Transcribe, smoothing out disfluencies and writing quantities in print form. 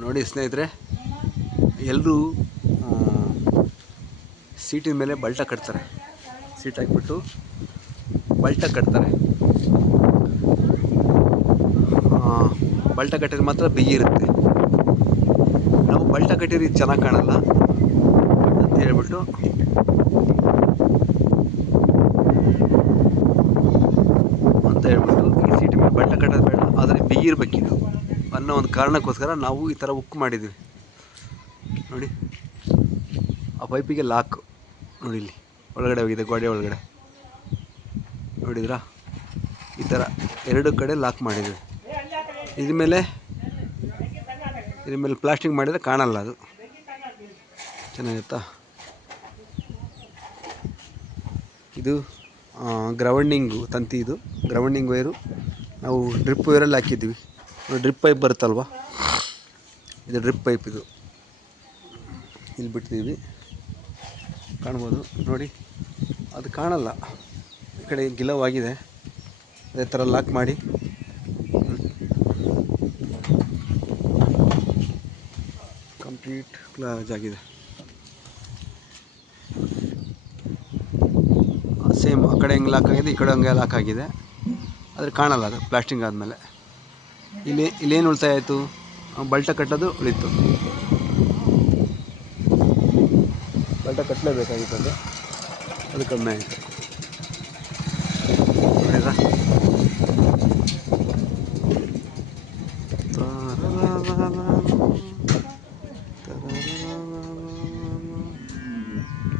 ನೋಡಿ ಸ್ನೇಹಿತರೆ, ಎಲ್ಲರೂ ಸೀಟಿನ ಮೇಲೆ ಬಲ್ಟ ಕಟ್ತಾರೆ. ಸೀಟ್ ಹಾಕ್ಬಿಟ್ಟು ಬಲ್ಟ ಕಟ್ತಾರೆ. ಬಲ್ಟ ಕಟ್ಟಿದ್ರೆ ಮಾತ್ರ ಬಿಗಿ ಇರುತ್ತೆ. ನಾವು ಬಲ್ಟ ಕಟ್ಟಿದ್ರೆ ಇದು ಚೆನ್ನಾಗಿ ಕಾಣಲ್ಲ ಅಂತ ಹೇಳ್ಬಿಟ್ಟು ಈ ಸೀಟ್ ಮೇಲೆ ಬಲ್ಟ ಕಟ್ಟೋದು ಬೇಡ, ಆದರೆ ಬಿಗಿ ಇರಬೇಕಿತ್ತು ಅನ್ನೋ ಒಂದು ಕಾರಣಕ್ಕೋಸ್ಕರ ನಾವು ಈ ಥರ ಉಕ್ಕು ಮಾಡಿದ್ದೀವಿ. ನೋಡಿ, ಆ ಪೈಪಿಗೆ ಲಾಕ್ ನೋಡಿ, ಇಲ್ಲಿ ಒಳಗಡೆ ಹೋಗಿದೆ, ಗೋಡೆ ಒಳಗಡೆ ನೋಡಿದ್ರಾ? ಈ ಥರ ಎರಡು ಕಡೆ ಲಾಕ್ ಮಾಡಿದ್ದೀವಿ. ಇದ್ರ ಮೇಲೆ ಪ್ಲಾಸ್ಟಿಕ್ ಮಾಡಿದರೆ ಕಾಣಲ್ಲ, ಅದು ಚೆನ್ನಾಗಿರುತ್ತಾ? ಇದು ಗ್ರೌಂಡಿಂಗು ತಂತಿ, ಇದು ಗ್ರೌಂಡಿಂಗ್ ವೈರು ನಾವು ಡ್ರಿಪ್ ವೈರಲ್ಲಿ ಹಾಕಿದ್ದೀವಿ. ಡ್ರಿಪ್ ಪೈಪ್ ಬರುತ್ತಲ್ವ, ಇದು ಡ್ರಿಪ್ ಪೈಪ್. ಇದು ಇಲ್ಲಿ ಬಿಡ್ತೀವಿ, ಕಾಣ್ಬೋದು ನೋಡಿ. ಅದು ಕಾಣಲ್ಲ, ಈ ಕಡೆ ಗಿಲವಾಗಿದೆ. ಅದೇ ಥರ ಲಾಕ್ ಮಾಡಿ ಕಂಪ್ಲೀಟ್ ಕ್ಲಾಸ್ ಆಗಿದೆ. ಸೇಮ್ ಆ ಕಡೆ ಹೆಂಗೆ ಲಾಕ್ ಆಗಿದೆ, ಈ ಕಡೆ ಹಂಗೆ ಲಾಕ್ ಆಗಿದೆ, ಆದರೆ ಕಾಣಲ್ಲ ಅದು ಪ್ಲಾಸ್ಟಿಂಗ್ ಆದಮೇಲೆ. ಇಲ್ಲೇನು ಉಳಿತಾಯ ಆಯಿತು? ಬಲ್ಟ ಕಟ್ಟೋದು ಉಳಿತು. ಬಲ್ಟ ಕಟ್ಟಲೇಬೇಕಾಗಿತ್ತು, ಅದು ಕಮ್ಮಿ ಆಯಿತು.